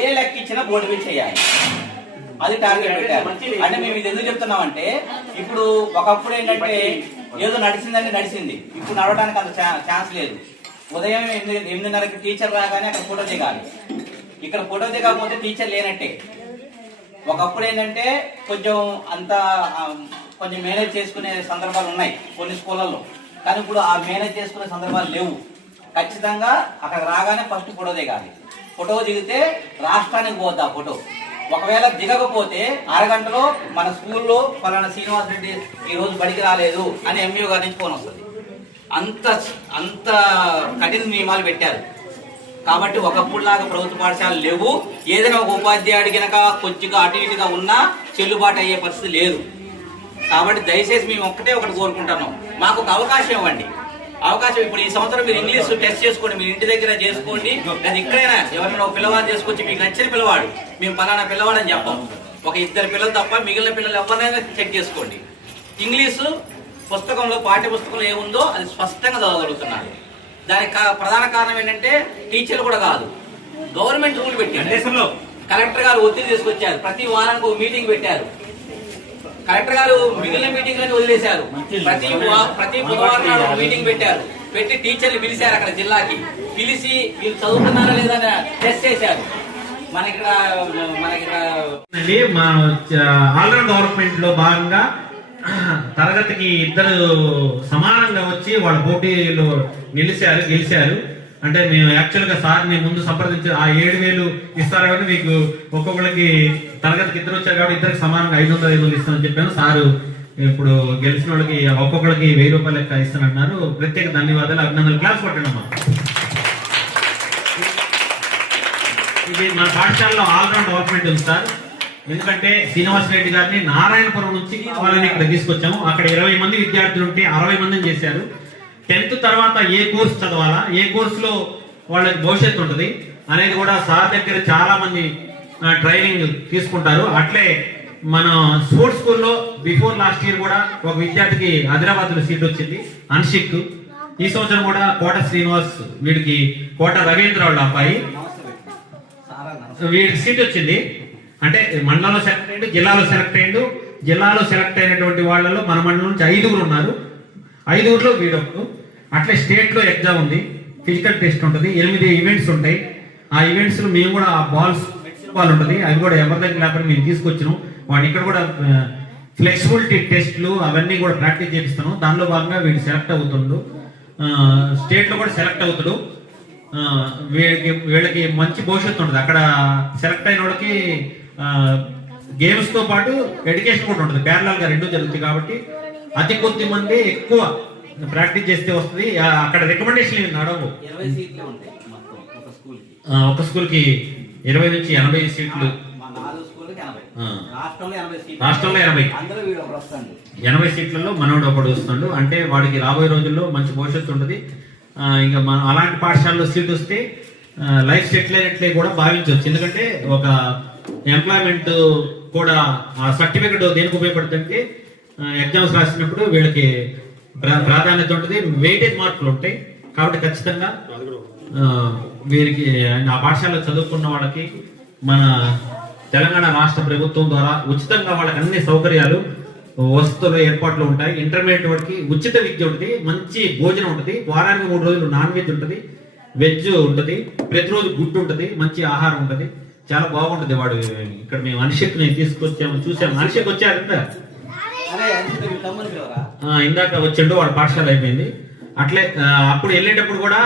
ఏ లెక్క ఇచ్చినా బోర్డు మీద చేయాలి. అది టార్గెట్ పెట్టారు. అంటే మేము ఇది ఎందుకు చెప్తున్నామంటే ఇప్పుడు ఒకప్పుడు ఏంటంటే ఏదో నడిచింది, ఇప్పుడు నడవడానికి అంత ఛాన్స్ లేదు. ఉదయం 8:30కి టీచర్ రాగానే అక్కడ ఫోటో దిగాలి. ఇక్కడ ఫోటో దిగకపోతే టీచర్ లేనట్టే. ఒకప్పుడు ఏంటంటే కొంచెం మేనేజ్ చేసుకునే సందర్భాలు ఉన్నాయి కొన్ని స్కూళ్ళల్లో, కానీ ఇప్పుడు ఆ మేనేజ్ చేసుకునే సందర్భాలు లేవు. ఖచ్చితంగా అక్కడ రాగానే ఫస్ట్ ఫోటో దిగాలి. ఫోటో దిగితే రాష్ట్రానికి పోద్ది ఆ ఫోటో. ఒకవేళ దిగకపోతే అరగంటలో మన స్కూల్లో పలానా శ్రీనివాస్ రెడ్డి ఈ రోజు బడికి రాలేదు అని ఎంఈఓ గారి నుంచి ఫోన్ వస్తుంది. అంత కఠిన నియమాలు పెట్టారు. కాబట్టి ఒకప్పుడులాగా ప్రభుత్వ పాఠశాలలు లేవు. ఏదైనా ఒక ఉపాధ్యాయుడి కనుక కొద్దిగా అటు ఇటుగా ఉన్నా చెల్లుబాటు అయ్యే పరిస్థితి లేదు. కాబట్టి దయచేసి మేము ఒకటి కోరుకుంటున్నాం, మాకు ఒక అవకాశం ఇవ్వండి. ఇప్పుడు ఈ సంవత్సరం మీరు ఇంగ్లీష్ టెస్ట్ చేసుకోండి, మీరు ఇంటి దగ్గర చేసుకోండి, లేదా ఇక్కడైనా ఎవరైనా ఒక పిల్లవాడు చేసుకొచ్చి మీకు నచ్చిన పిల్లవాడు, మేము పలానా పిల్లవాడు అని చెప్పాం. ఒక 2 పిల్లలు తప్ప మిగిలిన పిల్లలు ఎవరినైనా చెక్ చేసుకోండి. ఇంగ్లీషు పుస్తకంలో పాఠ్య పుస్తకంలో ఏముందో అది స్పష్టంగా చదవగలుగుతున్నారు. దానికి ప్రధాన కారణం ఏంటంటే టీచర్లు కూడా కాదు, గవర్నమెంట్ రూల్ పెట్టారు. కలెక్టర్ గారు ఒత్తిడి తీసుకొచ్చారు. ప్రతి వారానికి ఒక మీటింగ్ పెట్టారు. కలెక్టర్ గారు మిగిలిన మీటింగ్లను వదిలేశారు. ప్రతి బుధవారం నాడు మీటింగ్ పెట్టి టీచర్లు పిలిచారు. అక్కడ జిల్లాకి పిలిచి వీళ్ళు చదువుతున్నారా లేదా టెస్ట్ చేశారు. మనకి మా ఆల్రౌండ్ డెవలప్మెంట్ లో భాగంగా తరగతికి 2 సమానంగా వచ్చి వాళ్ళ పోటీలో గెలిచారు. అంటే మేము యాక్చువల్ గా సార్ని ముందు సంప్రదించి ఆ 7,000 ఇస్తారు కాబట్టి మీకు ఒక్కొక్కరికి తరగతికి 2 వచ్చారు కాబట్టి 2కి సమానంగా 500 ఇస్తామని చెప్పాను. సారు ఇప్పుడు గెలిచిన వాళ్ళకి ఒక్కొక్కరికి 1000 రూపాయలు లెక్క ఇస్తానన్నారు. ప్రత్యేక ధన్యవాదాలు, అభినందనలు. క్లాస్ కొట్టండమ్మా. ఇది మన పాఠశాలలో ఆల్రౌండ్ డెవలప్మెంట్ ఉంది సార్. ఎందుకంటే శ్రీనివాస్ రెడ్డి గారిని నారాయణపురం నుంచి వాళ్ళని ఇక్కడ తీసుకొచ్చాము. అక్కడ 20 మంది విద్యార్థులు ఉంటే 60 మందిని చేశారు. 10th తర్వాత ఏ కోర్సు చదవాలా, ఏ కోర్సులో వాళ్ళకి భవిష్యత్తు ఉంటుంది అనేది కూడా సార్ దగ్గర చాలా మంది ట్రైనింగ్ తీసుకుంటారు. అట్లే మన స్పోర్ట్స్ స్కూల్లో బిఫోర్ లాస్ట్ ఇయర్ కూడా ఒక విద్యార్థికి హైదరాబాద్ లో సీట్ వచ్చింది, అన్షిక్. ఈ సంవత్సరం కూడా కోట శ్రీనివాస్, వీడికి కోట రవీంద్ర వాళ్ళ అబ్బాయి, వీడికి సీట్ వచ్చింది. అంటే మండలంలో సెలెక్ట్ అయ్యిండు, జిల్లాలో సెలెక్ట్ అయ్యిండు. జిల్లాలో సెలెక్ట్ అయినటువంటి వాళ్ళలో మన మండలం నుంచి 5 ఉన్నారు. 5లో వీడొకరు. అట్లే స్టేట్ లో ఎగ్జామ్ ఉంది, ఫిజికల్ టెస్ట్ ఉంటుంది, 8 ఈవెంట్స్ ఉంటాయి. ఆ ఈవెంట్స్ లో మేము కూడా బాల్ ఉంటుంది, అవి కూడా ఎవరి దగ్గర లేకపోతే మేము తీసుకొచ్చినాం. వాడు ఇక్కడ కూడా ఫ్లెక్సిబిలిటీ టెస్ట్లు అవన్నీ కూడా ప్రాక్టీస్ చేపిస్తాను. దానిలో భాగంగా వీడు సెలెక్ట్ అవుతుండు, స్టేట్ లో కూడా సెలెక్ట్ అవుతాడు. వీళ్ళకి మంచి భవిష్యత్తు ఉంటుంది. అక్కడ సెలెక్ట్ అయిన వాళ్ళకి గేమ్స్ తో పాటు ఎడ్యుకేషన్ కూడా ఉంటుంది, ప్యారలల్ గా 2 జరుగుతాయి. కాబట్టి అతి కొద్ది మంది ఎక్కువ ప్రాక్టీస్ చేస్తే వస్తుంది. అక్కడ రికమెండేషన్ నడవు. ఒక స్కూల్ కి 20 నుంచి 80 సీట్లు, రాష్ట్రంలో 80 సీట్లలో మనోడు ఒకడు వస్తాడు. అంటే వాడికి రాబోయే రోజుల్లో మంచి భవిష్యత్తు ఉంటుంది. ఇంకా మనం అలాంటి పాఠశాలలో సీట్ వస్తే లైఫ్ సెటిల్ అయినట్లే కూడా భావించవచ్చు. ఎందుకంటే ఒక ఎంప్లాయ్మెంట్ కూడా ఆ సర్టిఫికెట్ దేనికి ఉపయోగపడుతుంటే ఎగ్జామ్స్ రాసినప్పుడు వీళ్ళకి ప్రాధాన్యత ఉంటుంది, వెయిటేజ్ మార్కులు ఉంటాయి. కాబట్టి ఖచ్చితంగా వీరికి ఆ పాఠశాలలో చదువుకున్న వాళ్ళకి మన తెలంగాణ రాష్ట్ర ప్రభుత్వం ద్వారా ఉచితంగా వాళ్ళకి అన్ని సౌకర్యాలు, వసతులు, ఏర్పాట్లు ఉంటాయి. ఇంటర్మీడియట్ వాడికి ఉచిత విద్య ఉంటుంది, మంచి భోజనం ఉంటుంది, వారానికి 3 రోజులు నాన్ వెజ్ ఉంటుంది, వెజ్ ఉంటుంది, ప్రతిరోజు గుడ్డు ఉంటుంది, మంచి ఆహారం ఉంటుంది, చాలా బాగుంటుంది. వాడు ఇక్కడ మేము అనిషక్ని తీసుకొచ్చాము, చూసాము. అనిషక్ వచ్చారు ఇందాక వచ్చిండు, వాడు పాఠశాల అయిపోయింది. అట్లే అప్పుడు వెళ్ళేటప్పుడు కూడా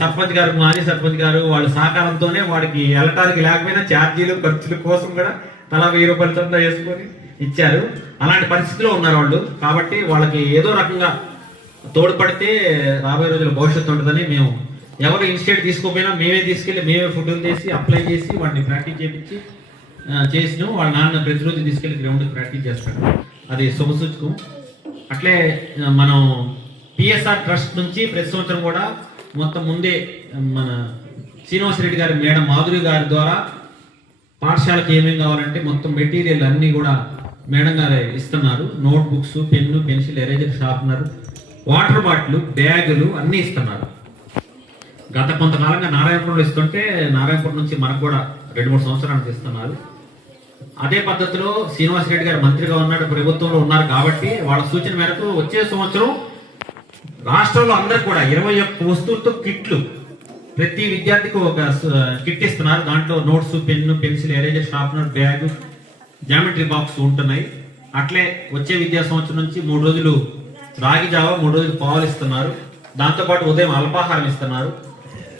సర్పంచ్ గారు, మాజీ సర్పంచ్ గారు వాళ్ళ సహకారంతోనే వాడికి వెళ్ళటానికి లేకపోయినా ఛార్జీలు ఖర్చుల కోసం కూడా తలా 1000 రూపాయల చొప్పున వేసుకొని ఇచ్చారు. అలాంటి పరిస్థితిలో ఉన్నారు వాళ్ళు. కాబట్టి వాళ్ళకి ఏదో రకంగా తోడ్పడితే రాబోయే రోజుల్లో భవిష్యత్తు ఉంటుందని మేము ఎవరు ఇన్స్టిట్యూట్ తీసుకోపోయినా మేమే తీసుకెళ్ళి మేమే ఫోటోలు చేసి అప్లై చేసి వాడిని ప్రాక్టీస్ చేయించి చేసినాం. వాళ్ళ నాన్న ప్రతిరోజు తీసుకెళ్ళి గ్రౌండ్కి ప్రాక్టీస్ చేస్తాడు, అది శుభసూచకం. అట్లే మనం పిఎస్ఆర్ ట్రస్ట్ నుంచి ప్రతి సంవత్సరం కూడా మొత్తం ముందే మన శ్రీనివాస్ రెడ్డి గారి మేడం మాధురి గారి ద్వారా పాఠశాలకు ఏమేమి కావాలంటే మొత్తం మెటీరియల్ అన్నీ కూడా మేడం గారే ఇస్తున్నారు. Note books, pen, pencil, eraser, sharpener, water bottle, బ్యాగులు అన్నీ ఇస్తున్నారు. గత కొంతకాలంగా నారాయణపురంలో ఇస్తుంటే నారాయణపురం నుంచి మనకు కూడా 2-3 సంవత్సరాలు ఇస్తున్నారు. అదే పద్ధతిలో శ్రీనివాస్ రెడ్డి గారు మంత్రిగా ఉన్నాడు, ప్రభుత్వంలో ఉన్నారు కాబట్టి వాళ్ళ సూచన మేరకు వచ్చే సంవత్సరం రాష్ట్రంలో అందరు కూడా 21 వస్తువులతో కిట్లు, ప్రతి విద్యార్థికి ఒక కిట్ ఇస్తున్నారు. దాంట్లో notes, pen, pencil, eraser, sharpener, bag, geometry box ఉంటున్నాయి. అట్లే వచ్చే విద్యా సంవత్సరం నుంచి 3 రోజులు రాగి జావా, 3 రోజులు పాలు ఇస్తున్నారు. దాంతోపాటు ఉదయం అల్పాహారం ఇస్తున్నారు.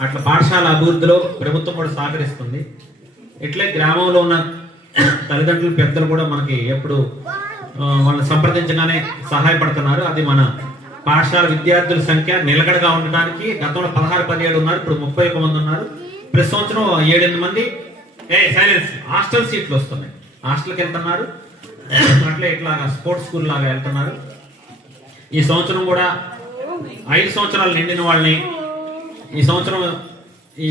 అట్లా పాఠశాల అభివృద్ధిలో ప్రభుత్వం కూడా సహకరిస్తుంది. ఇట్లే గ్రామంలో ఉన్న తల్లిదండ్రులు, పెద్దలు కూడా మనకి ఎప్పుడు వాళ్ళని సంప్రదించగానే సహాయపడుతున్నారు. అది మన పాఠశాల విద్యార్థుల సంఖ్య నిలకడగా ఉండడానికి గతంలో 16-17 ఉన్నారు, ఇప్పుడు 31 మంది ఉన్నారు. ప్రతి సంవత్సరం 7-8 మంది హాస్టల్ సీట్లు వస్తున్నాయి, హాస్టల్కి వెళ్తున్నారు. అట్లే ఇట్లాగా స్పోర్ట్స్ స్కూల్ లాగా వెళ్తున్నారు. ఈ సంవత్సరం కూడా 5 సంవత్సరాలు నిండిన వాళ్ళని ఈ సంవత్సరం ఈ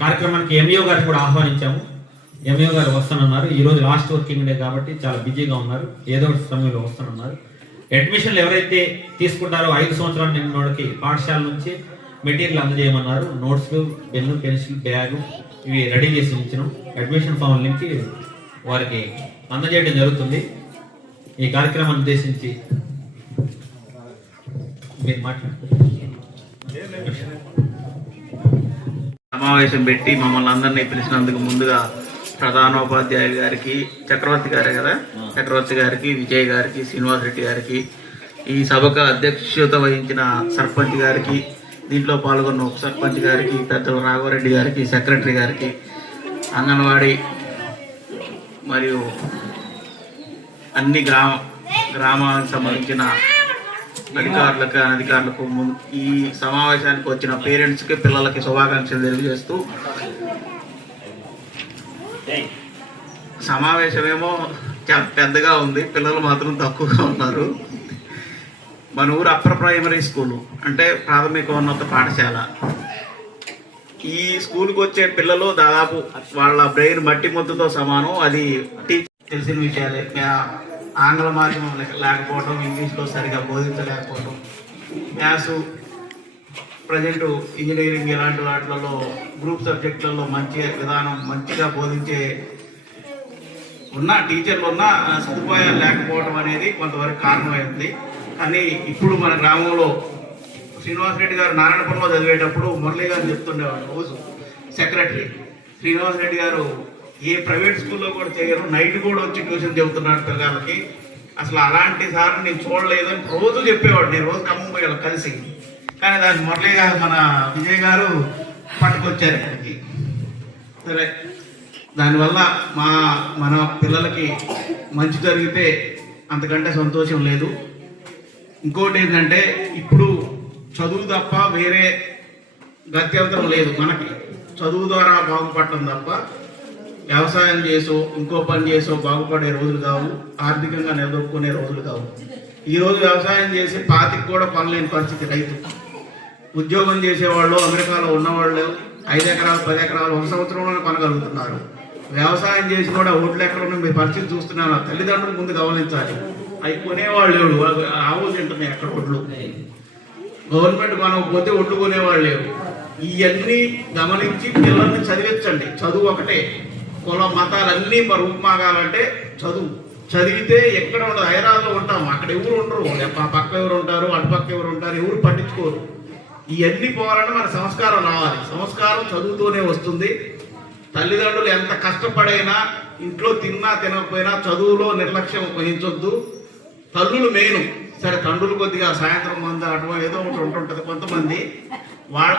కార్యక్రమానికి ఎంఈఓ గారిని కూడా ఆహ్వానించాము. ఎంఈఓ గారు వస్తానన్నారు. ఈ రోజు లాస్ట్ వర్కింగ్ డే కాబట్టి చాలా బిజీగా ఉన్నారు, ఏదో ఒక సమయంలో వస్తానన్నారు. అడ్మిషన్లు ఎవరైతే తీసుకుంటారో 5 సంవత్సరాలు నిండిన వాళ్ళకి పాఠశాల నుంచి మెటీరియల్ అందజేయమన్నారు. నోట్స్, పెన్ను, పెన్సిల్, బ్యాగు ఇవి రెడీ చేసి ఇచ్చినాం. అడ్మిషన్ ఫామ్ లింక్ వారికి అందజేయడం జరుగుతుంది. ఈ కార్యక్రమాన్ని ఉద్దేశించి మీరు మాట్లాడుతున్నారు. సమావేశం పెట్టి మమ్మల్ని అందరినీ పిలిచినందుకు ముందుగా ప్రధానోపాధ్యాయులు గారికి, చక్రవర్తి గారే కదా, చక్రవర్తి గారికి, విజయ్ గారికి, శ్రీనివాస్ రెడ్డి గారికి, ఈ సభకు అధ్యక్షత వహించిన సర్పంచ్ గారికి, దీంట్లో పాల్గొన్న ఉప సర్పంచ్ గారికి, పెద్దల రాఘవరెడ్డి గారికి, సెక్రటరీ గారికి, అంగన్వాడీ మరియు అన్ని గ్రామాలకు సంబంధించిన అధికారులకు ఈ సమావేశానికి వచ్చిన పేరెంట్స్కి, పిల్లలకి శుభాకాంక్షలు తెలియజేస్తూ, సమావేశమేమో చాలా పెద్దగా ఉంది, పిల్లలు మాత్రం తక్కువగా ఉన్నారు. మన ఊరు అప్పర్ ప్రైమరీ స్కూలు అంటే ప్రాథమికోన్నత పాఠశాల. ఈ స్కూల్కి వచ్చే పిల్లలు దాదాపు వాళ్ళ బ్రెయిన్ మట్టి ముద్దతో సమానం. అది తెలిసిన విషయాలే. ఆంగ్ల మాధ్యమం లేకపోవడం, ఇంగ్లీష్లో సరిగా బోధించలేకపోవడం, మ్యాథ్స్, ప్రజెంట్ ఇంజనీరింగ్ ఇలాంటి వాటిలలో గ్రూప్ సబ్జెక్టులలో మంచి విధానం మంచిగా బోధించే టీచర్లు ఉన్న సదుపాయాలు లేకపోవడం అనేది కొంతవరకు కారణమైంది. కానీ ఇప్పుడు మన గ్రామంలో శ్రీనివాస్ రెడ్డి గారు నారాయణపురంలో చదివేటప్పుడు మురళీ గారు చెప్తుండేవాడు రోజు, సెక్రటరీ శ్రీనివాస్ రెడ్డి గారు ఏ ప్రైవేట్ స్కూల్లో కూడా చేయరు, నైట్ కూడా వచ్చి ట్యూషన్ చెబుతున్నాడు పిల్లలకి. అసలు అలాంటి సార్ నేను చూడలేదని రోజు చెప్పేవాడు. నేను రోజు ఖమ్మం పోయాను కలిసి. కానీ దాన్ని మురళీ గారు, మన విజయ్ గారు పట్టుకొచ్చారు ఇక్కడికి. సరే, దానివల్ల మన పిల్లలకి మంచి జరిగితే అంతకంటే సంతోషం లేదు. ఇంకోటి ఏంటంటే ఇప్పుడు చదువు తప్ప వేరే గత్యంతరం లేదు. మనకి చదువు ద్వారా బాగుపడటం తప్ప వ్యవసాయం చేసో ఇంకో పని చేసో బాగుపడే రోజులు కావు, ఆర్థికంగా నిలదొక్కునే రోజులు కావు. ఈరోజు వ్యవసాయం చేసి 5 కూడా కొనలేని పరిస్థితి రైతు. ఉద్యోగం చేసేవాళ్ళు, అమెరికాలో ఉన్నవాళ్ళు 5 ఎకరాలు 10 ఎకరాలు 1 సంవత్సరంలోనే కొనగలుగుతున్నారు. వ్యవసాయం చేసి కూడా ఓట్లు ఎక్కడ ఉన్న మీ పరిస్థితి చూస్తున్నాను. తల్లిదండ్రులు ముందు గమనించాలి. అవి కొనేవాళ్ళు లేడు, ఆవులు తింటున్నాయి అక్కడ ఒడ్లు. గవర్నమెంట్ కొనకపోతే ఒడ్లు కొనేవాళ్ళు లేవు. ఇవన్నీ గమనించి పిల్లల్ని చదివించండి. చదువు ఒకటే, కుల మతాలన్నీ రూపుమాగాలంటే చదువు. చదివితే ఎక్కడ ఉండదు. హైదరాబాద్లో ఉంటాం, అక్కడ ఎవరు ఉండరు, పక్క ఎవరు ఉంటారు, అటుపక్క ఎవరు ఉంటారు, ఎవరు పట్టించుకోరు. ఇవన్నీ పోవాలంటే మన సంస్కారం రావాలి. సంస్కారం చదువుతూనే వస్తుంది. తల్లిదండ్రులు ఎంత కష్టపడైనా, ఇంట్లో తిన్నా తినకపోయినా చదువులో నిర్లక్ష్యం వహించొద్దు. తల్లులు మెయిన్. సరే, తండ్రులు కొద్దిగా సాయంత్రం మంది అటు ఏదో ఒకటి ఉంటుంటుంది కొంతమంది,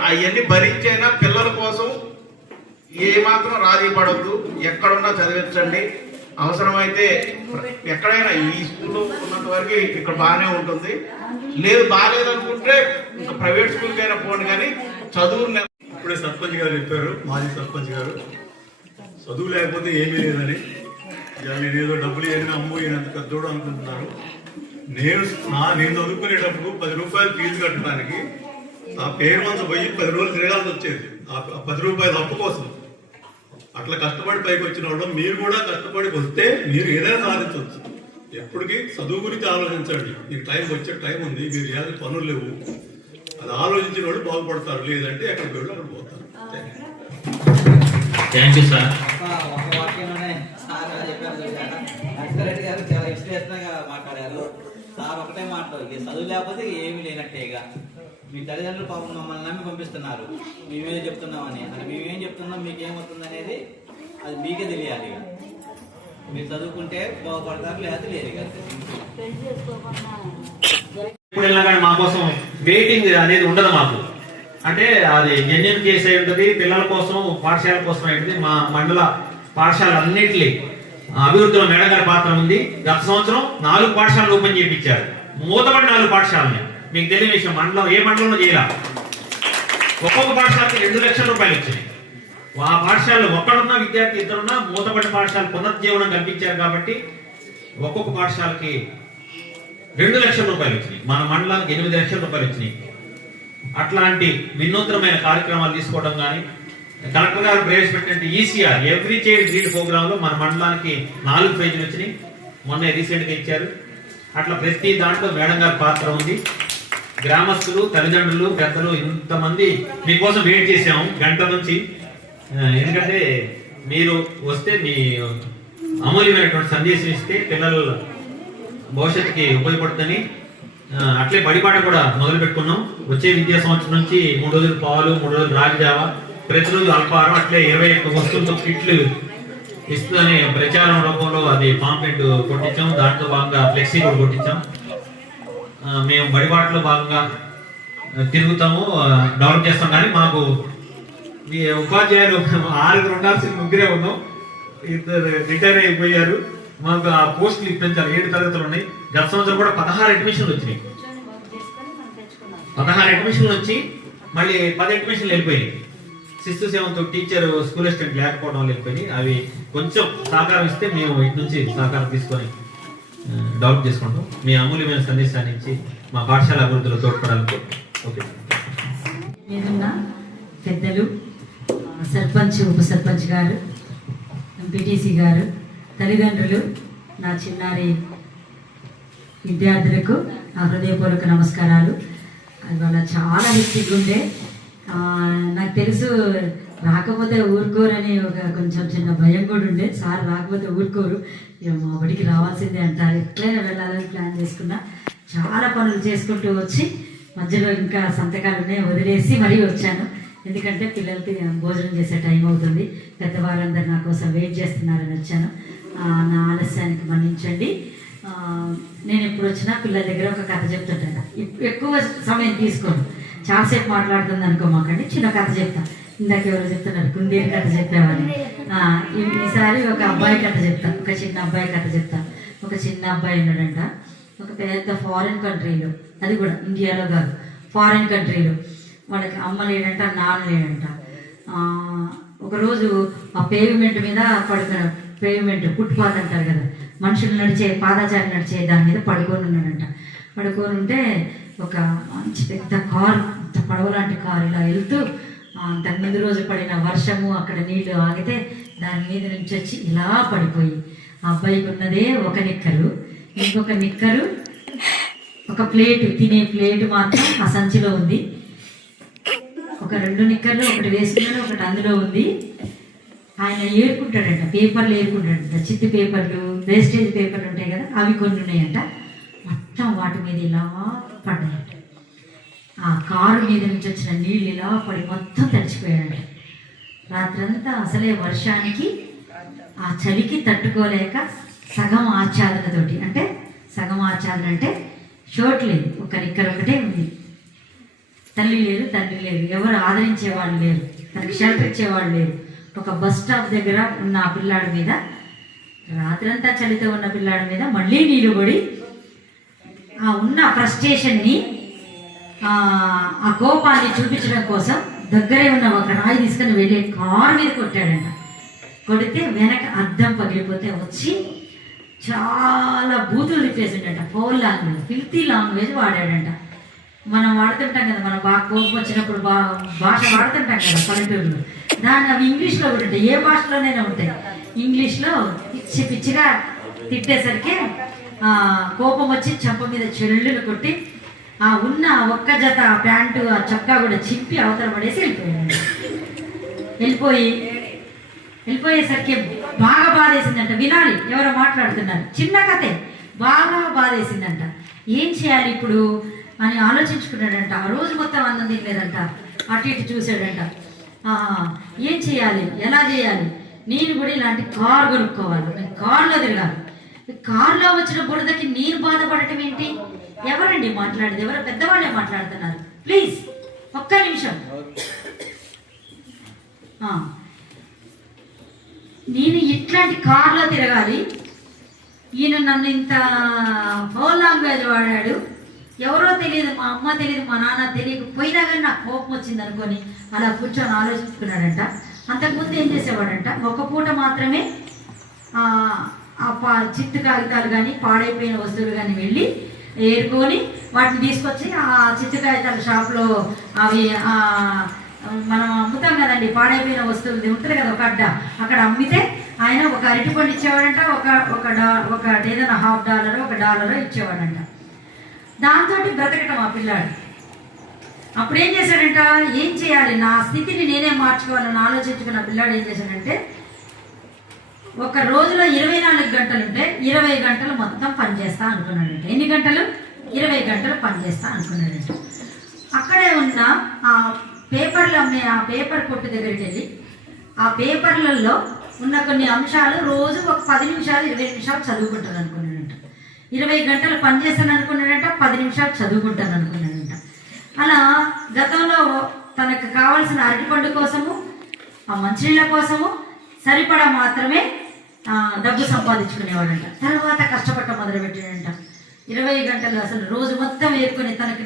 అవన్నీ భరించైనా పిల్లల కోసం ఏమాత్రం రాజీ పడొద్దు. ఎక్కడున్నా చదివించండి. అవసరమైతే ఎక్కడైనా ఈ స్కూల్లో ఉన్నంత వరకు ఇక్కడ బాగానే ఉంటుంది. లేదు బాగాలేదనుకుంటే ఇంకా ప్రైవేట్ స్కూల్కి అయినా పోండి. కానీ చదువు ఇప్పుడే సర్పంచ్ గారు చెప్పారు, మాజీ సర్పంచ్ గారు, చదువు లేకపోతే ఏమీ లేదని. నేను ఏదో డబ్బులు ఏదైనా అమ్మోయినంత పెద్దోడు అనుకుంటున్నారు. నేను చదువుకునేటప్పుడు 10 రూపాయలు ఫీజు కట్టడానికి ఆ పేరు మంచ పోయి 10 రోజులు తిరగాల్సి వచ్చేది ఆ 10 రూపాయల అప్పు కోసం. అట్లా కష్టపడి పైకి వచ్చిన వాళ్ళు మీరు కూడా కష్టపడి వస్తే మీరు ఏదైనా సాధించవచ్చు. ఎప్పటికీ చదువు గురించి ఆలోచించండి. మీకు టైం వచ్చే టైం ఉంది, మీరు చేయాల్సిన పనులు లేవు. అది ఆలోచించిన వాళ్ళు బాగుపడతారు, లేదంటే ఎక్కడికి వెళ్ళి అక్కడ పోతారు. Thank you sir. ఒక వాక్యంలోనే సార్ చెప్పారు చూసారా, నర్సిరెడ్డి గారు చాలా విశ్లేషణగా మాట్లాడారు. సార్ ఒకటే మాట, ఇక చదువు లేకపోతే ఏమీ లేనట్టే. ఇక మీ తల్లిదండ్రులు పాపం మమ్మల్ని నమ్మి పంపిస్తున్నారు, మేమేదో చెప్తున్నామని. అని మేమేం చెప్తున్నాం, మీకేమవుతుంది అనేది అది మీకే తెలియాలి. ఇక మీరు చదువుకుంటే బాగుపడతారు, లేకపోతే లేదు. ఇక ఇప్పుడు వెళ్ళినా కానీ మా కోసం వెయిటింగ్ అనేది ఉండదు మాకు. అంటే అది జెన్యున్ కేసు అయి ఉంటుంది, పిల్లల కోసం పాఠశాల కోసం అయింది. మా మండల పాఠశాల అన్నింటి అభివృద్ధిలో మేడం గారి పాత్ర ఉంది. గత సంవత్సరం 4 పాఠశాలలు ఓపెన్ చేయించారు, మూతపడి 4 పాఠశాలని. మీకు తెలియని విషయం, మండలం ఏ మండలంలో చేయాల ఒక్కొక్క పాఠశాలకి 2 లక్షల రూపాయలు వచ్చినాయి. ఆ పాఠశాలలో ఒక్కడున్నా విద్యార్థి ఇద్దరున్నా మూతపడి పాఠశాల పునరుజ్జీవనం కల్పించారు కాబట్టి ఒక్కొక్క పాఠశాలకి 2 లక్షల రూపాయలు వచ్చినాయి. మన మండలానికి 8 లక్షల రూపాయలు వచ్చినాయి. అట్లాంటి వినూత్నమైన కార్యక్రమాలు తీసుకోవడం కానీ, కలెక్టర్ గారు ప్రవేశపెట్టినట్టు ECR every child read program లో మన మండలానికి 4 పేజీలు వచ్చినాయి, మొన్న రీసెంట్ గా ఇచ్చారు. అట్లా ప్రతి దాంట్లో మేడం గారి పాత్ర ఉంది. గ్రామస్తులు, తల్లిదండ్రులు, పెద్దలు ఇంతమంది మీకోసం వెయిట్ చేసాము గంట నుంచి. ఎందుకంటే మీరు వస్తే మీ అమూల్యమైనటువంటి సందేశం ఇస్తే పిల్లల భవిష్యత్తుకి ఉపయోగపడుతుందని అట్లే బడిపాట కూడా మొదలు పెట్టుకున్నాం. వచ్చే విద్యా సంవత్సరం నుంచి 3 రోజులు పాలు, 3 రోజులు రాగి జావా, ప్రతిరోజు అల్పాహారం, అట్లే 21 వస్తువులతో కిట్లు ఇస్తుందని ప్రచారం రూపంలో అది పాంప్లెట్ కొట్టించాం. దాంట్లో భాగంగా ఫ్లెక్సీ కూడా కొట్టించాం. మేము బడిబాటలో భాగంగా తిరుగుతాము, డెవలప్ చేస్తాం. కానీ మాకు ఉపాధ్యాయులు 6 ఉండాల్సిన 3 ఉన్నాం, 2 రిటైర్ అయిపోయారు. మాకు ఆ పోస్టులు ఇప్పించాలి. 7 తరగతులు ఉన్నాయి. గత సంవత్సరం కూడా 16 అడ్మిషన్లు వచ్చినాయి. 16 అడ్మిషన్లు వచ్చి మళ్ళీ 10 అడ్మిషన్లు వెళ్ళిపోయినాయి. 6th, 7th teacher school assistant లేకపోవడం వల్ల వెళ్ళిపోయినాయి. అవి కొంచెం సహకారం ఇస్తే మేము ఇటు నుంచి సహకారం తీసుకొని డెవలప్ చేసుకుంటాం. మీ అమూల్యమైన సందేశాన్ని ఇచ్చి మా పాఠశాల అభివృద్ధిలో తోడ్పడాలి. ఓకే. మీరున్న పెద్దలు, సర్పంచ్, ఉప సర్పంచ్ గారు, ఎంపీటీసీ గారు, తల్లిదండ్రులు, నా చిన్నారి విద్యార్థులకు నా హృదయపూర్వక నమస్కారాలు. ఇవాళ చాలా హెక్టిక్ ఉండే, నాకు తెలుసు రాకపోతే ఊరుకోరని ఒక కొంచెం చిన్న భయం కూడా ఉండే. సార్ రాకపోతే ఊరుకోరు, మా బడికి రావాల్సిందే అంటారు. ఎట్లయినా వెళ్ళాలని ప్లాన్ చేసుకున్నా. చాలా పనులు చేసుకుంటూ వచ్చి మధ్యలో ఇంకా సంతకాలు ఉన్నాయి వదిలేసి మరీ వచ్చాను. ఎందుకంటే పిల్లలకి భోజనం చేసే టైం అవుతుంది, పెద్దవారందరూ నా కోసం వెయిట్ చేస్తున్నారని వచ్చాను. నా ఆలస్యానికి మన్నించండి. నేను ఎప్పుడు వచ్చినా పిల్లల దగ్గర ఒక కథ చెప్తుంటాను. ఎక్కువ సమయం తీసుకోను, చాలాసేపు మాట్లాడుతుంది అనుకోమాకండి. చిన్న కథ చెప్తాను. ఇందాక ఎవరు చెప్తున్నారు, కుందేలు కథ చెప్పేవాడిని. ఈసారి ఒక అబ్బాయి కథ చెప్తాను, ఒక చిన్న అబ్బాయి కథ చెప్తాను. ఒక చిన్న అబ్బాయి ఉన్నాడంట, ఒక పెద్ద ఫారిన్ కంట్రీలో, అది కూడా ఇండియాలో కాదు, ఫారిన్ కంట్రీలో. వాళ్ళకి అమ్మ లేడంట, నాన్న లేడంట. ఒకరోజు ఆ పేవ్మెంట్ మీద పడుకున్న, పేవ్మెంట్ ఫుట్పాత్ అంటారు కదా, మనుషులు నడిచే, పాదాచారి నడిచే దాని మీద పడుకొని ఉన్నాడంట. పడుకొని ఉంటే ఒక మంచి పెద్ద కారు, పడవ లాంటి కారు ఇలా వెళ్తూ, అంతకు ముందు రోజు పడిన వర్షము, అక్కడ నీళ్లు ఆగితే దాని మీద నుంచి వచ్చి ఇలా పడిపోయి, ఆ అబ్బాయికి ఉన్నదే ఒక నిక్కరు, ఇంకొక నిక్కరు, ఒక ప్లేటు, తినే ప్లేటు మాత్రం ఆ సంచిలో ఉంది. ఒక 2 నిక్కర్లు, ఒకటి వేసుకున్నాడు, ఒకటి అందులో ఉంది. ఆయన ఏరుకుంటాడంట, పేపర్లు ఏరుకుంటాడంట, చిత్తి పేపర్లు, వేస్టేజ్ పేపర్లు ఉంటాయి కదా, అవి కొన్ని ఉన్నాయంట. మొత్తం వాటి మీద ఇలా పడ్డాయంట. ఆ కారు మీద నుంచి వచ్చిన నీళ్ళు ఇలా పడి మొత్తం తడిచిపోయాడంట. రాత్రంతా అసలే వర్షానికి, ఆ చలికి తట్టుకోలేక సగం ఆచ్ఛాదనతోటి, అంటే సగం ఆచ్ఛాదన అంటే షర్ట్ లేదు, ఒక నిక్కర్ ఒకటే ఉంది. తల్లి లేదు, తండ్రి లేదు, ఎవరు ఆదరించేవాళ్ళు లేరు, తనకి షెల్టర్ ఇచ్చేవాళ్ళు లేరు. ఒక బస్ స్టాప్ దగ్గర ఉన్న ఆ పిల్లాడి మీద, రాత్రంతా చలితో ఉన్న పిల్లాడి మీద మళ్ళీ నీళ్ళు పడి, ఆ ఉన్న ఫ్రస్ట్రేషన్ని, ఆ కోపాన్ని చూపించడం కోసం దగ్గరే ఉన్న ఒక రాయి తీసుకొని వెళ్ళి కారు మీద కొట్టాడంట. కొడితే వెనక అద్దం పగిలిపోతే వచ్చి చాలా బూతులు తిప్పేసిండట. ఫౌల్ లాంగ్వేజ్, ఫిల్తీ లాంగ్వేజ్ వాడాడంట. మనం వాడుతుంటాం కదా, మనం బాగా కోపం వచ్చినప్పుడు భాష వాడుతుంటాం కదా పల్లెటూరులో. దాన్ని అవి ఇంగ్లీష్లో కూడా ఉంటాయి, ఏ భాషలోనైనా ఉంటాయి. ఇంగ్లీష్లో పిచ్చి పిచ్చిగా తిట్టేసరికి కోపం వచ్చి చెంప మీద చెల్లులు కొట్టి ఆ ఉన్న ఒక్క జత ప్యాంటు ఆ చొక్కా కూడా చింపి అవతల పడేసి వెళ్ళిపోయాడు. వెళ్ళిపోయేసరికి బాగా బాధేసిందంట. వినాలి, ఎవరో మాట్లాడుతున్నారు, చిన్న కథే, బాగా బాధేసిందంట. ఏం చేయాలి ఇప్పుడు అని ఆలోచించుకున్నాడంట. ఆ రోజు మొత్తం అన్నం తినలేదంట, అటు ఇటు చూశాడంట. ఏం చేయాలి, ఎలా చేయాలి, నేను కూడా ఇలాంటి కారు కొనుక్కోవాలి, నేను కారులో తిరగాలి. కారులో వచ్చిన బురదకి నేను బాధపడటం ఏంటి? ఎవరండి మాట్లాడేది? ఎవరో పెద్దవాళ్ళే మాట్లాడుతున్నారు. ప్లీజ్ ఒక్క నిమిషం. నేను ఇట్లాంటి కారులో తిరగాలి, ఈయన నన్ను ఇంత ఫౌల్ లాంగ్వేజ్ వాడాడు, ఎవరో తెలియదు, మా అమ్మ తెలియదు, మా నాన్న తెలియకపోయినా కానీ నాకు కోపం వచ్చింది అనుకొని అలా కూర్చొని ఆలోచిస్తున్నాడంట. అంతకుముందు ఏం చేసేవాడంట, ఒక పూట మాత్రమే చిత్తు కాగితాలు కానీ పాడైపోయిన వస్తువులు కానీ వెళ్ళి ఏరుకొని వాటిని తీసుకొచ్చి ఆ చిత్తు కాగితాల షాప్లో అవి మనం అమ్ముతాం కదండి, పాడైపోయిన వస్తువులు ఉంటుంది కదా ఒక అడ్డ, అక్కడ అమ్మితే ఆయన ఒక అరటిపండు ఇచ్చేవాడంట, ఒక ఏదైనా $50 $1 ఇచ్చేవాడంట. దాంతో బ్రతకటం ఆ పిల్లాడు. అప్పుడు ఏం చేశాడంట, ఏం చేయాలి, నా స్థితిని నేనే మార్చుకోవాలని ఆలోచించుకున్న పిల్లాడు ఏం చేశాడంటే, ఒక రోజులో 24 గంటలు ఉంటే 20 గంటలు మొత్తం పనిచేస్తా అనుకున్నాడంట. ఎన్ని గంటలు? 20 గంటలు పనిచేస్తా అనుకున్నాడంట. అక్కడే ఉన్న ఆ పేపర్లు అమ్మే ఆ పేపర్ కొట్టు దగ్గరికి వెళ్ళి ఆ పేపర్లలో ఉన్న కొన్ని అంశాలు రోజు ఒక 10 నిమిషాలు 20 నిమిషాలు చదువుకుంటాను అనుకున్నాడంట. 20 గంటలు పనిచేస్తాను అనుకున్నాడంట, 10 నిమిషాలు చదువుకుంటాను అనుకున్నాడంట. అలా గతంలో తనకు కావాల్సిన అరటిపండు కోసము, ఆ మంచినీళ్ళ కోసము సరిపడా మాత్రమే డబ్బు సంపాదించుకునేవాడంట. తర్వాత కష్టపడటం మొదలుపెట్టాడంట. 20 గంటలు అసలు రోజు మొత్తం ఏరుకొని తనకి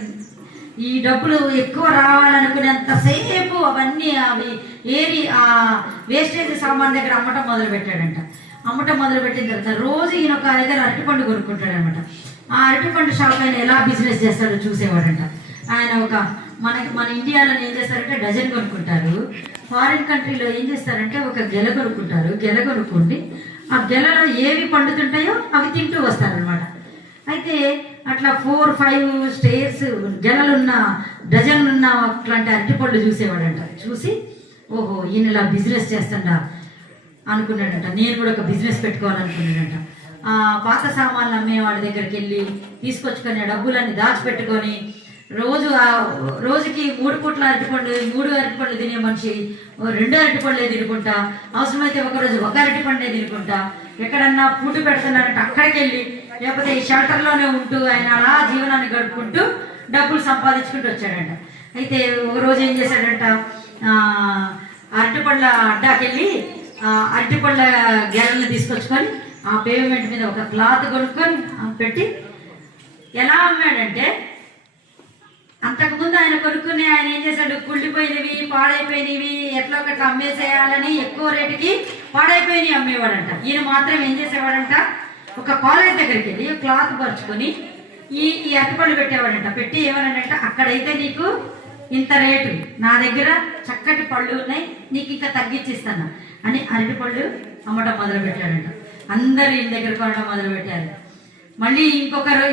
ఈ డబ్బులు ఎక్కువ రావాలనుకునేంతసేపు అవన్నీ అవి ఏరి ఆ వేస్టేజ్ సామాన్ దగ్గర అమ్మటం మొదలుపెట్టాడంట. అమ్మటం మొదలుపెట్టిన తర్వాత రోజు ఈయన ఒక దగ్గర అరటిపండు కొనుక్కుంటాడనమాట. ఆ అరటిపండు షాప్ ఆయన ఎలా బిజినెస్ చేస్తాడో చూసేవాడంట. ఆయన మన ఇండియాలో ఏం చేస్తారంటే డజన్ కొనుక్కుంటారు, ఫారిన్ కంట్రీలో ఏం చేస్తారంటే ఒక గెల కొనుక్కుంటారు. గెల కొనుక్కుండి ఆ గెలలో ఏవి పండుతుంటాయో అవి తింటూ వస్తారనమాట. అయితే అట్లా 4-5 స్టేర్స్ గెలలున్న డజన్లున్న అట్లాంటి అరటిపళ్ళు చూసేవాడంట. చూసి ఓహో ఈయన ఇలా బిజినెస్ చేస్తాడా అనుకున్నాడంట. నేను కూడా ఒక బిజినెస్ పెట్టుకోవాలనుకున్నాడంట. ఆ పాత సామాన్లు అమ్మే వాళ్ళ దగ్గరికి వెళ్ళి తీసుకొచ్చుకొని ఆ డబ్బులన్నీ దాచిపెట్టుకొని రోజుకి 3 పూట్ల అరటిపండు, 3 అరటిపండ్లు తినే మనిషి 2 అరటిపండ్లే తినుకుంటా, అవసరమైతే ఒకరోజు 1 అరటిపండే తినుకుంటా, ఎక్కడన్నా ఫుడ్ పెడుతున్నారంటే అక్కడికి వెళ్ళి, లేకపోతే ఈ షెల్టర్లోనే ఉంటూ ఆయన అలా జీవనాన్ని గడుపుకుంటూ డబ్బులు సంపాదించుకుంటూ వచ్చాడంట. అయితే ఒక రోజు ఏం చేశాడంట, అరటిపండ్ల అడ్డాకెళ్ళి అరటిపండ్ల గెలల్ని తీసుకొచ్చుకొని ఆ పేమెంట్ మీద ఒక క్లాత్ కొనుక్కొని పెట్టి ఎలా అమ్మాడంటే, అంతకుముందు ఆయన కొనుక్కుని ఆయన ఏం చేశాడు, కుళ్ళిపోయినవి పాడైపోయినవి ఎట్లా ఒకట్లా అమ్మేసేయాలని ఎక్కువ రేటుకి పాడైపోయినవి అమ్మేవాడంట. ఈయన మాత్రం ఏం చేసేవాడంట, ఒక కాలేజ్ దగ్గరికి వెళ్ళి క్లాత్ పరుచుకొని ఈ అరటిపళ్ళు పెట్టేవాడంట. పెట్టి ఏమన్నాడంట, అక్కడైతే నీకు ఇంత రేటు, నా దగ్గర చక్కటి పళ్ళు ఉన్నాయి, నీకు ఇంకా తగ్గించిస్తాను అని అరటిపళ్ళు అమ్మటం మొదలు పెట్టాడంట. అందరు ఈయన దగ్గర కొనడం మొదలు పెట్టారు. మళ్ళీ ఇంకొకరు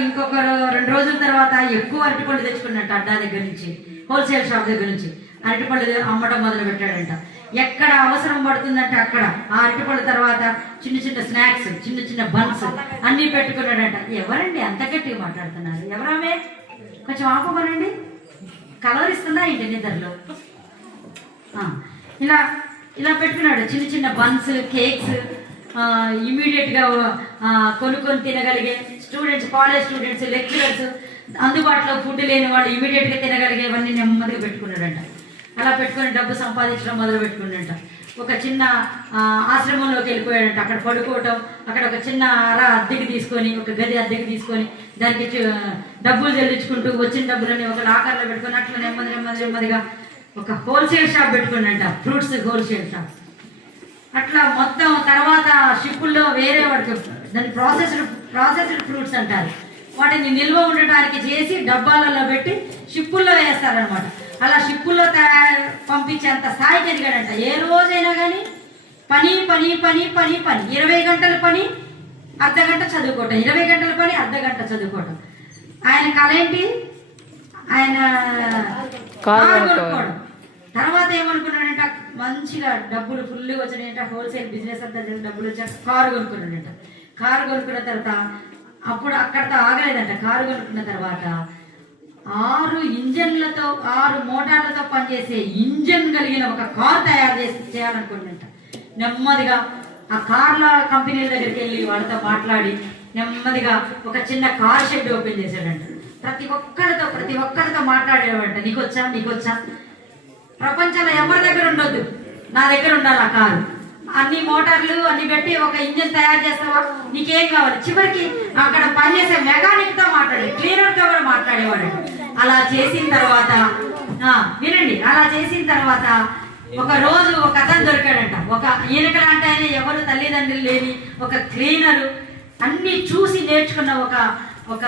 2 రోజుల తర్వాత ఎక్కువ అరటిపళ్ళు తెచ్చుకున్నట్టు అడ్డా దగ్గర నుంచి, హోల్సేల్ షాప్ దగ్గర నుంచి అరటిపళ్ళు అమ్మటం మొదలు పెట్టాడంట. ఎక్కడ అవసరం పడుతుందంటే అక్కడ ఆ అరటిపళ్ళ తర్వాత చిన్న చిన్న స్నాక్స్, చిన్న చిన్న బన్స్ అన్నీ పెట్టుకున్నాడంట. ఎవరండి అంత గట్టిగా మాట్లాడుతున్నారు? ఎవరామే? కొంచెం ఆపమనండి, కలవరిస్తుందా ఏంటి నిద్రలో? ఇలా పెట్టుకున్నాడు చిన్న చిన్న బన్స్, కేక్స్. ఇమీడియట్గా కొనుక్కొని తినగలిగే స్టూడెంట్స్, కాలేజ్ స్టూడెంట్స్, లెక్చరర్స్, అందుబాటులో ఫుడ్ లేని వాళ్ళు ఇమీడియట్గా తినగలిగేవన్నీ నెమ్మదిగా పెట్టుకున్నాడంట. అలా పెట్టుకొని డబ్బు సంపాదించడం మొదలు పెట్టుకున్నాడంట. ఒక చిన్న ఆశ్రమంలోకి వెళ్ళిపోయాడంట. అక్కడ పడుకోవటం, అక్కడ ఒక చిన్న అద్దెకి తీసుకొని, ఒక గది అద్దెకి తీసుకొని దానికి డబ్బులు చెల్లించుకుంటూ వచ్చిన డబ్బులని ఒక లాకర్లో పెట్టుకొని అట్లా నెమ్మదిగా ఒక హోల్సేల్ షాప్ పెట్టుకున్నాడంట, ఫ్రూట్స్ హోల్సేల్ షాప్. అట్లా మొత్తం తర్వాత షిప్పుల్లో వేరే వాడికి దాన్ని ప్రాసెస్డ్ ఫ్రూట్స్ అంటారు, వాటిని నిల్వ ఉండడానికి చేసి డబ్బాలలో పెట్టి షిప్పుల్లో వేస్తారనమాట. అలా షిప్పుల్లో పంపించేంత స్థాయికి ఎదిగాడంట. ఏ రోజైనా కానీ పని 20 గంటల పని, అర్ధగంట చదువుకోవటం, 20 గంటల పని, అర్ధగంట చదువుకోవటం. ఆయన కళ ఏంటి? ఆయన కారు కొనుక్కోవడం. తర్వాత ఏమనుకున్నాడంట, మంచిగా డబ్బులు ఫుల్ వచ్చినాయంట, హోల్సేల్ బిజినెస్ అంతా చేసి డబ్బులు వచ్చాక కారు కొనుక్కున్నాడంట. కారు కొనుక్కున్న తర్వాత అప్పుడు అక్కడితో ఆగలేదంట. కారు కొనుక్కున్న తర్వాత 6 ఇంజన్లతో 6 మోటార్లతో పనిచేసే ఇంజన్ కలిగిన ఒక కారు తయారు చేయాలనుకున్నాడంట. నెమ్మదిగా ఆ కార్ల కంపెనీల దగ్గరికి వెళ్ళి వాళ్ళతో మాట్లాడి నెమ్మదిగా ఒక చిన్న కార్ షెడ్ ఓపెన్ చేశాడంట. ప్రతి ఒక్కరితో మాట్లాడేవాడంట. నీకొచ్చా ప్రపంచంలో ఎవరి దగ్గర ఉండొద్దు, నా దగ్గర ఉండాలి ఆ కారు. అన్ని మోటార్లు అన్ని పెట్టి ఒక ఇంజిన్ తయారు చేస్తావా, నీకేం కావాలి. చివరికి అక్కడ పనిచేసే మెకానిక్ తో మాట్లాడే, క్లీనర్ తో కూడా మాట్లాడేవాడు. అలా చేసిన తర్వాత వినండి, అలా చేసిన తర్వాత ఒక రోజు ఒక అతను దొరికాడంట. ఒక ఈయనక లాంటి ఆయన, ఎవరు తల్లిదండ్రులు లేని ఒక క్లీనరు, అన్ని చూసి నేర్చుకున్న ఒక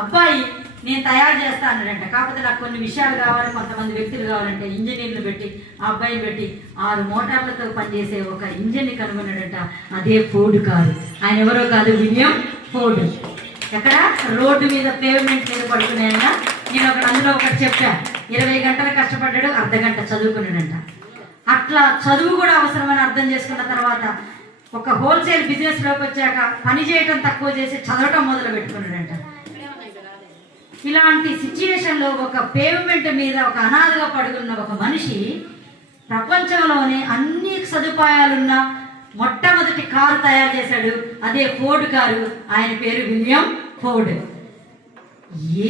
అబ్బాయి నేను తయారు చేస్తా అన్నాడంట. కాకపోతే నాకు కొన్ని విషయాలు కావాలి, కొంతమంది వ్యక్తులు కావాలంటే ఇంజనీర్లు పెట్టి ఆ అబ్బాయిని పెట్టి 6 మోటార్లతో పనిచేసే ఒక ఇంజన్ని కనుగొన్నాడంట. అదే ఫోర్డ్ కారు. ఆయన ఎవరో కాదు, విలియం ఫోర్డ్. ఎక్కడ రోడ్డు మీద పేమెంట్ మీద పడుతున్నాయన్నా. నేను అందులో ఒకటి చెప్పా, 20 గంటలు కష్టపడ్డాడు, అర్ధగంట చదువుకున్నాడంట. అట్లా చదువు కూడా అవసరమని అర్థం చేసుకున్న తర్వాత ఒక హోల్సేల్ బిజినెస్ లోకి వచ్చాక పని చేయటం తక్కువ చేసి చదవటం మొదలు పెట్టుకున్నాడంట. ఇలాంటి సిచ్యుయేషన్లో ఒక పేమెంట్ మీద ఒక అనాథగా పడుకున్న ఒక మనిషి ప్రపంచంలోనే అన్ని సదుపాయాలున్న మొట్టమొదటి కారు తయారు చేశాడు. అదే ఫోర్డ్ కారు. ఆయన పేరు విలియం ఫోర్డ్.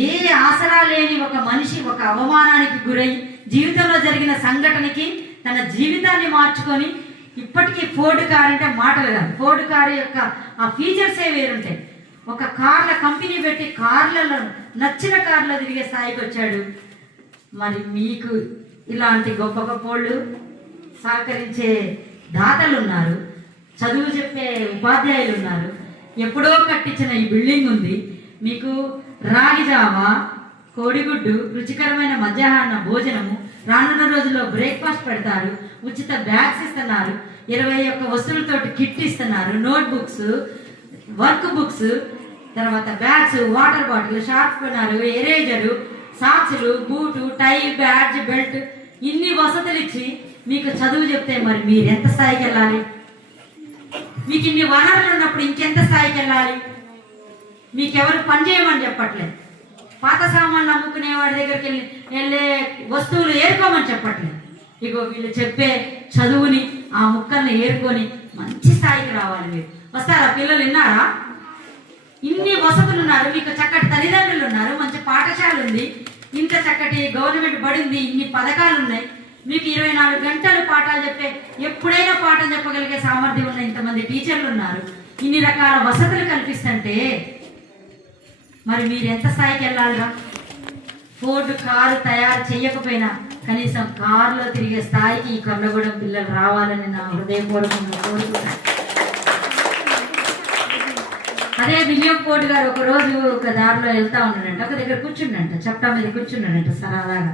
ఏ ఆసరా లేని ఒక మనిషి ఒక అవమానానికి గురై జీవితంలో జరిగిన సంఘటనకి తన జీవితాన్ని మార్చుకొని ఇప్పటికీ ఫోర్డ్ కార్ అంటే మాటలు కాదు, ఫోర్డ్ కారు యొక్క ఆ ఫీచర్సే వేరుంటాయి. ఒక కార్ల కంపెనీ పెట్టి కార్లలో నచ్చిన కార్లో తిరిగే స్థాయికి వచ్చాడు. మరి మీకు ఇలాంటి గొప్ప గొప్పోళ్ళు సహకరించే దాతలు ఉన్నారు, చదువు చెప్పే ఉపాధ్యాయులు ఉన్నారు. ఎప్పుడో కట్టించిన ఈ బిల్డింగ్ ఉంది. మీకు రాగి జావా, కోడిగుడ్డు, రుచికరమైన మధ్యాహ్న భోజనము, రానున్న రోజుల్లో బ్రేక్ఫాస్ట్ పెడతారు, ఉచిత బ్యాగ్స్ ఇస్తున్నారు, 21 వస్తువులతోటి కిట్ ఇస్తున్నారు, నోట్ బుక్స్, వర్క్ బుక్స్, తర్వాత bags, water bottle, sharpener, eraser, సాక్స్లు, బూటు, టై, బ్యాడ్జ్, బెల్ట్, ఇన్ని వసతులు ఇచ్చి మీకు చదువు చెప్తే మరి మీరు ఎంత స్థాయికి వెళ్ళాలి? మీకు ఇన్ని వనరులు ఉన్నప్పుడు ఇంకెంత స్థాయికి వెళ్ళాలి? మీకెవరు పని చేయమని చెప్పట్లేదు, పాత సామాన్లు అమ్ముకునే వాడి దగ్గరికి వెళ్ళే వస్తువులు ఏరుకోమని చెప్పట్లేదు. ఇగో వీళ్ళు చెప్పే చదువుని ఆ ముక్కల్ని ఏరుకొని మంచి స్థాయికి రావాలి. మీరు వస్తారా? పిల్లలు విన్నారా? ఇన్ని వసతులు ఉన్నారు, మీకు చక్కటి తల్లిదండ్రులు ఉన్నారు, మంచి పాఠశాల ఉంది, ఇంత చక్కటి గవర్నమెంట్ బడింది, ఇన్ని పథకాలు ఉన్నాయి, మీకు 24 గంటలు పాఠాలు చెప్పే, ఎప్పుడైనా పాఠం చెప్పగలిగే సామర్థ్యం ఉన్న ఇంతమంది టీచర్లు ఉన్నారు, ఇన్ని రకాల వసతులు కల్పిస్తుంటే మరి మీరు ఎంత స్థాయికి వెళ్ళాలిరా? ఫోర్డ్ కారు తయారు చేయకపోయినా కనీసం కారులో తిరిగే స్థాయికి ఈ కొల్లగూడెం పిల్లలు రావాలని నా హృదయపూర్వకంగా కోరుకుంటున్నాను. అదే విలియం ఫోర్డ్ గారు ఒక రోజు ఒక దారిలో వెళ్తా ఉన్నాడంట, ఒక దగ్గర కూర్చుండంట, చప్టా మీద కూర్చున్నాడంట సరదాగా.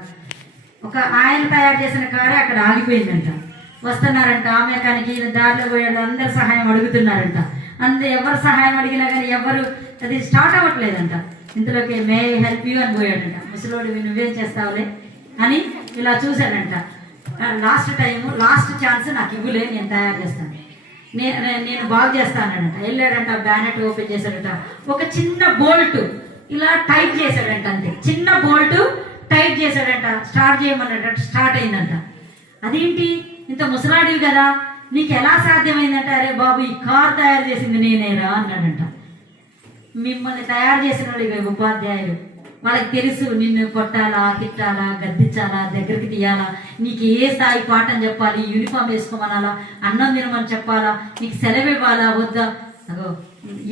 ఒక ఆయన తయారు చేసిన కారే అక్కడ ఆగిపోయిందంట. వస్తున్నారంట ఆ మెకానిక్, దారిలో పోయాడు, అందరు సహాయం అడుగుతున్నారంట. ఎవరు సహాయం అడిగినా కానీ ఎవరు అది స్టార్ట్ అవ్వట్లేదంట. ఇంతలోకి మే హెల్ప్ యూ అని పోయాడంట. ముసలోడు నువ్వేం చేస్తావులే అని ఇలా చూశాడంట. లాస్ట్ ఛాన్స్ నాకు ఇవ్వలే, నేను తయారు చేస్తాను, నేను బాగు చేస్తానంట. వెళ్ళాడంట, బ్యానెట్ ఓపెన్ చేశాడంట, ఒక చిన్న బోల్ట్ ఇలా టైట్ చేశాడంట, అంతే చిన్న బోల్ట్ టైట్ చేశాడంట. స్టార్ట్ చేయమన్నాడంట, స్టార్ట్ అయిందంట. అదేంటి ఇంత ముసలాడివి కదా, నీకు ఎలా సాధ్యమైందంటే, అరే బాబు ఈ కార్ తయారు చేసింది నేనేరా అన్నాడంట. మిమ్మల్ని తయారు చేసిన వాళ్ళు ఉపాధ్యాయులు, వాళ్ళకి తెలుసు నిన్ను కొట్టాలా, తిట్టాలా, గద్దించాలా, దగ్గరికి తీయాలా, నీకు ఏ స్థాయి పాఠం చెప్పాలి, యూనిఫామ్ వేసుకోమనాలా, అన్నం తినమని చెప్పాలా, నీకు సెలవు ఇవ్వాలా వద్దా, అగో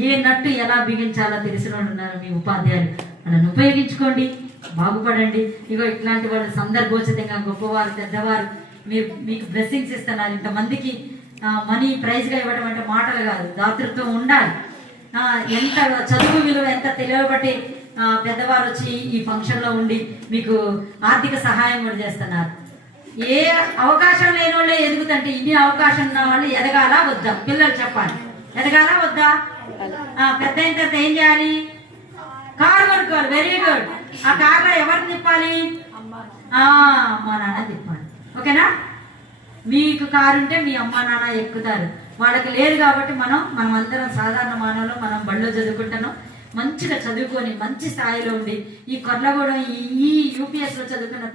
ఏ నట్టు ఎలా బిగించాలా తెలిసిన వాళ్ళు ఉన్నారు మీ ఉపాధ్యాయులు. వాళ్ళని ఉపయోగించుకోండి, బాగుపడండి. ఇగో ఇట్లాంటి వాళ్ళు సందర్భోచితంగా గొప్పవారు, పెద్దవారు మీకు బ్లెస్సింగ్స్ ఇస్తున్నారు. ఇంతమందికి మనీ ప్రైజ్గా ఇవ్వడం అంటే మాటలు కాదు, దాతృత్వం ఉండాలి. ఎంత చదువు విలువ ఎంత తెలియబట్టి పెద్దవారు వచ్చి ఈ ఫంక్షన్లో ఉండి మీకు ఆర్థిక సహాయం కూడా చేస్తున్నారు. ఏ అవకాశం లేని వాళ్ళే ఎదుగుతుంటే ఇన్ని అవకాశం ఉన్న వాళ్ళు ఎదగాలా వద్దా? పిల్లలు చెప్పాలి, ఎదగాలా వద్దా? పెద్ద అయిన తర్వాత ఏం చేయాలి? కారు కొనుక్కోవాలి. Very good. ఆ కార్లో ఎవరిని తిప్పాలి? అమ్మా నాన్న తిప్పాలి. ఓకేనా? మీకు కారు ఉంటే మీ అమ్మా నాన్న ఎక్కుతారు, వాళ్ళకి లేదు కాబట్టి మనం అందరం సాధారణ మానవులు, మనం బడిలో చదువుకుంటాను, మంచిగా చదువుకొని మంచి స్థాయిలో ఉండి ఈ కొర్లగూడెం ఈ యూపీఎస్లో చదువుకున్న